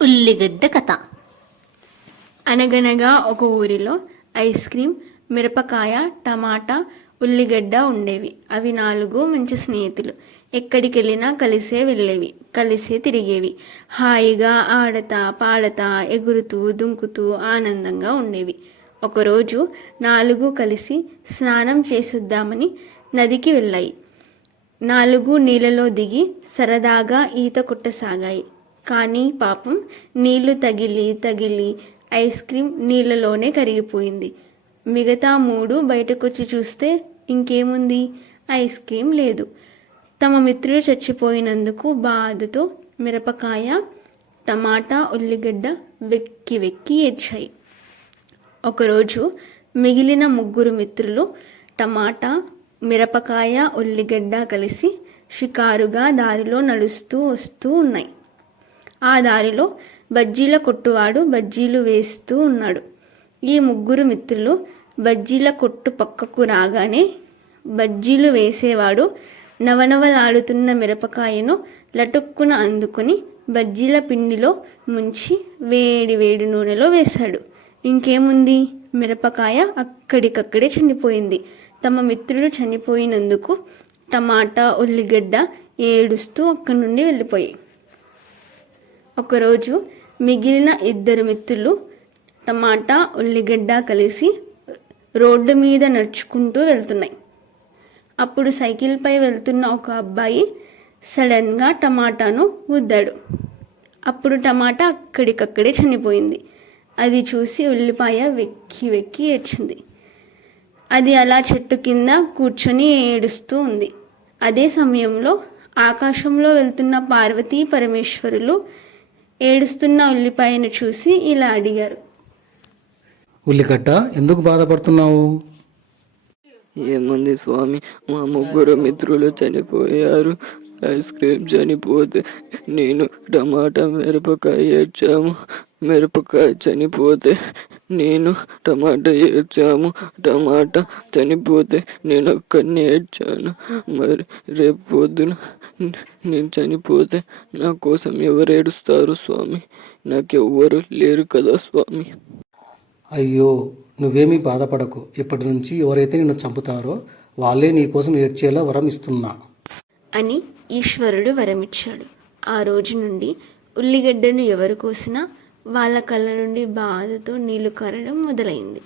ఉల్లిగడ్డ కథ. అనగనగా ఒక ఊరిలో ఐస్ క్రీమ్, మిరపకాయ, టమాటా, ఉల్లిగడ్డ ఉండేవి. అవి 4 మంచి స్నేహితులు. ఎక్కడికెళ్ళినా కలిసే వెళ్ళేవి, కలిసే తిరిగేవి. హాయిగా ఆడతా పాడతా ఎగురుతూ దుంకుతూ ఆనందంగా ఉండేవి. ఒకరోజు 4 కలిసి స్నానం చేసొద్దామని నదికి వెళ్ళాయి. 4 నీళ్ళలో దిగి సరదాగా ఈత కొట్టసాగాయి. కానీ పాపం నీళ్లు తగిలి తగిలి ఐస్ క్రీమ్ నీళ్ళలోనే కరిగిపోయింది. మిగతా 3 బయటకొచ్చి చూస్తే ఇంకేముంది, ఐస్ క్రీమ్ లేదు. తమ మిత్రుడు చచ్చిపోయినందుకు బాధతో మిరపకాయ, టమాటా, ఉల్లిగడ్డ వెక్కి వెక్కి ఏడ్చాయి. ఒకరోజు మిగిలిన 3 మిత్రులు టమాటా, మిరపకాయ, ఉల్లిగడ్డ కలిసి షికారుగా దారిలో నడుస్తూ వస్తూ ఉన్నాయి. ఆ దారిలో బజ్జీల కొట్టువాడు బజ్జీలు వేస్తూ ఉన్నాడు. ఈ 3 మిత్రులు బజ్జీల కొట్టు పక్కకు రాగానే బజ్జీలు వేసేవాడు నవనవలాడుతున్న మిరపకాయను లటుక్కున అందుకుని బజ్జీల పిండిలో ముంచి వేడి వేడి నూనెలో వేశాడు. ఇంకేముంది, మిరపకాయ అక్కడికక్కడే చనిపోయింది. తమ మిత్రుడు చనిపోయినందుకు టమాటా, ఉల్లిగడ్డ ఏడుస్తూ అక్కడి నుండి వెళ్ళిపోయాయి. ఒకరోజు మిగిలిన 2 మిత్రులు టమాటా, ఉల్లిగడ్డ కలిసి రోడ్డు మీద నడుచుకుంటూ వెళ్తున్నాయి. అప్పుడు సైకిల్పై వెళ్తున్న ఒక అబ్బాయి సడన్గా టమాటాను గుద్దాడు. అప్పుడు టమాటా అక్కడికక్కడే చనిపోయింది. అది చూసి ఉల్లిపాయ వెక్కి వెక్కి ఏడ్చింది. అది అలా చెట్టు కింద కూర్చొని ఏడుస్తూ ఉంది. అదే సమయంలో ఆకాశంలో వెళ్తున్న పార్వతీ పరమేశ్వరులు ఏడుస్తున్న ఉల్లిపాయను చూసి ఇలా అడిగారు. ఉల్లిగడ్డ, ఎందుకు బాధపడుతున్నావు? ఏముంది స్వామి, మా 3 మిత్రులు చనిపోయారు. ఐస్ క్రీమ్ చనిపోతే నేను టమాటా, మిరపకాయ ఏడ్చాము. మిరపకాయ చనిపోతే నేను టమాటా ఏడ్చాము. టమాటా చనిపోతే నేను ఒక్కడిని ఏడ్చాను. మరి రేపు పొద్దున నేను చనిపోతే నా కోసం ఎవరు ఏడుస్తారు స్వామి? నాకెవ్వరు లేరు కదా స్వామి. అయ్యో, నువ్వేమీ బాధపడకు. ఇప్పటి నుంచి ఎవరైతే నిన్ను చంపుతారో వాళ్ళే నీ కోసం ఏడ్చేలా వరం ఇస్తున్నా అని ఈశ్వరుడు వరమిచ్చాడు. ఆ రోజు నుండి ఉల్లిగడ్డను ఎవరు కోసినా వాళ్ళ కళ్ళ నుండి బాధతో నీళ్లు కారడం మొదలైంది.